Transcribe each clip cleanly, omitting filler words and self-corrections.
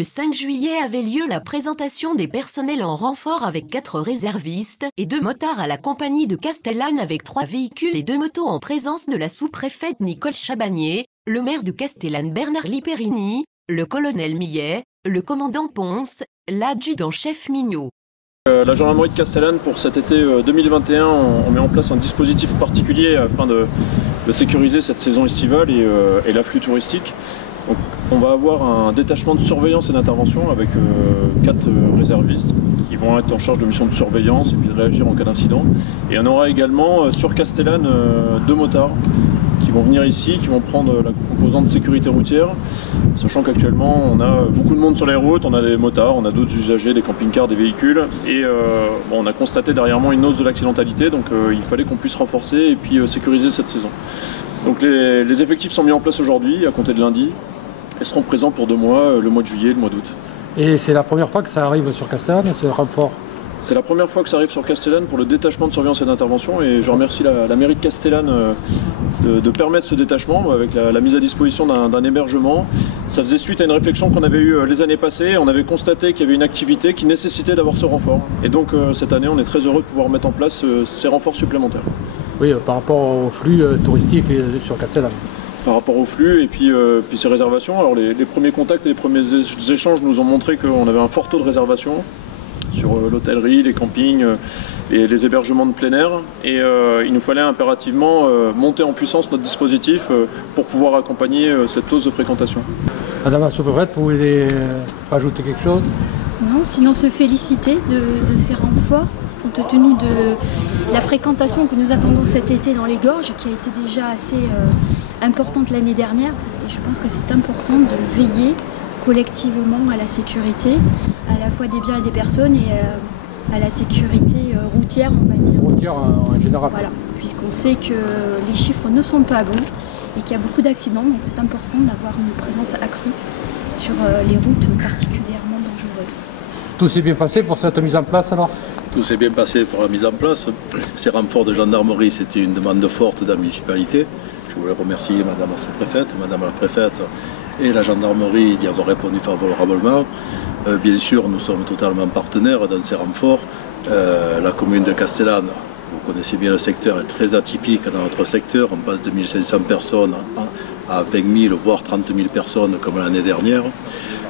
Le 5 juillet avait lieu la présentation des personnels en renfort avec 4 réservistes et 2 motards à la compagnie de Castellane avec 3 véhicules et 2 motos en présence de la sous-préfète Nicole Chabagnier, le maire de Castellane Bernard Liperini, le colonel Millet, le commandant Ponce, l'adjudant-chef Mignot. La gendarmerie de Castellane, pour cet été 2021, on met en place un dispositif particulier afin de sécuriser cette saison estivale et l'afflux touristique. Donc, on va avoir un détachement de surveillance et d'intervention avec 4 réservistes qui vont être en charge de missions de surveillance et puis de réagir en cas d'incident. Et on aura également sur Castellane 2 motards qui vont venir ici, qui vont prendre la composante de sécurité routière, sachant qu'actuellement on a beaucoup de monde sur les routes, on a des motards, on a d'autres usagers, des camping-cars, des véhicules, et on a constaté dernièrement une hausse de l'accidentalité, donc il fallait qu'on puisse renforcer et puis sécuriser cette saison. Donc les effectifs sont mis en place aujourd'hui, à compter de lundi, et seront présents pour 2 mois, le mois de juillet et le mois d'août. Et c'est la première fois que ça arrive sur Castellane, ce renfort? C'est la première fois que ça arrive sur Castellane pour le détachement de surveillance et d'intervention, et je remercie la mairie de Castellane de permettre ce détachement avec la mise à disposition d'un hébergement. Ça faisait suite à une réflexion qu'on avait eue les années passées. On avait constaté qu'il y avait une activité qui nécessitait d'avoir ce renfort. Et donc cette année, on est très heureux de pouvoir mettre en place ces renforts supplémentaires. Oui, par rapport au flux touristique sur Castellane. Par rapport au flux et puis ces réservations. Alors les premiers contacts et les premiers échanges nous ont montré qu'on avait un fort taux de réservation sur l'hôtellerie, les campings et les hébergements de plein air. Et il nous fallait impérativement monter en puissance notre dispositif pour pouvoir accompagner cette hausse de fréquentation. Madame la sous-préfète, vous voulez rajouter quelque chose? Non, sinon se féliciter de ces renforts, compte tenu de la fréquentation que nous attendons cet été dans les gorges, qui a été déjà assez importante l'année dernière. Et je pense que c'est important de veiller collectivement à la sécurité, à la fois des biens et des personnes, et à la sécurité routière, on va dire. Routière en général. Voilà, puisqu'on sait que les chiffres ne sont pas bons et qu'il y a beaucoup d'accidents, donc c'est important d'avoir une présence accrue sur les routes particulièrement dangereuses. Tout s'est bien passé pour cette mise en place alors? Tout s'est bien passé pour la mise en place. Ces renforts de gendarmerie, c'était une demande forte de la municipalité. Je voulais remercier Madame la sous-préfète, Madame la préfète et la gendarmerie d'y avoir répondu favorablement. Bien sûr, nous sommes totalement partenaires dans ces renforts. La commune de Castellane, vous connaissez bien le secteur, est très atypique dans notre secteur. On passe de 1500 personnes à 20 000, voire 30 000 personnes comme l'année dernière.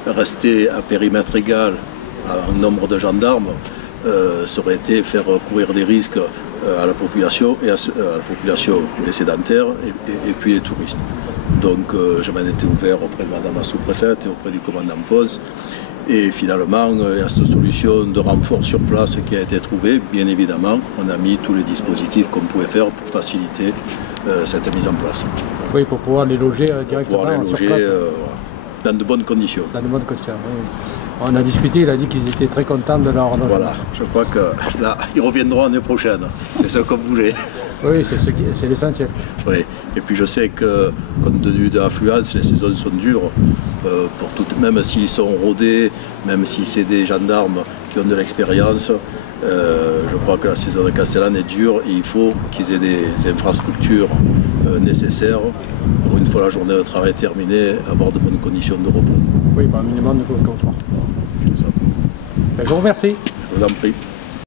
Rester à périmètre égal à un nombre de gendarmes, ça aurait été faire courir des risques à la population, et à la population, les sédentaires et puis les touristes. Donc je m'en étais ouvert auprès de Madame la sous-préfète et auprès du commandant Ponce. Et finalement, il y a cette solution de renfort sur place qui a été trouvée. Bien évidemment, on a mis tous les dispositifs qu'on pouvait faire pour faciliter cette mise en place. Oui, pour pouvoir les loger directement pour pouvoir les loger, sur place. Dans de bonnes conditions. Dans de bonnes conditions, oui. On a discuté, il a dit qu'ils étaient très contents de leur logement. Voilà, je crois que là, ils reviendront l'année prochaine. C'est ça comme vous voulez. Oui, c'est l'essentiel. Oui, et puis je sais que, compte tenu de l'affluence, les saisons sont dures, pour toutes, même s'ils sont rodés, même si c'est des gendarmes qui ont de l'expérience. Je crois que la saison de Castellane est dure et il faut qu'ils aient des infrastructures nécessaires pour, une fois la journée de travail terminée, avoir de bonnes conditions de repos. Oui, un minimum de confort. C'est ça. Je vous remercie. Je vous en prie.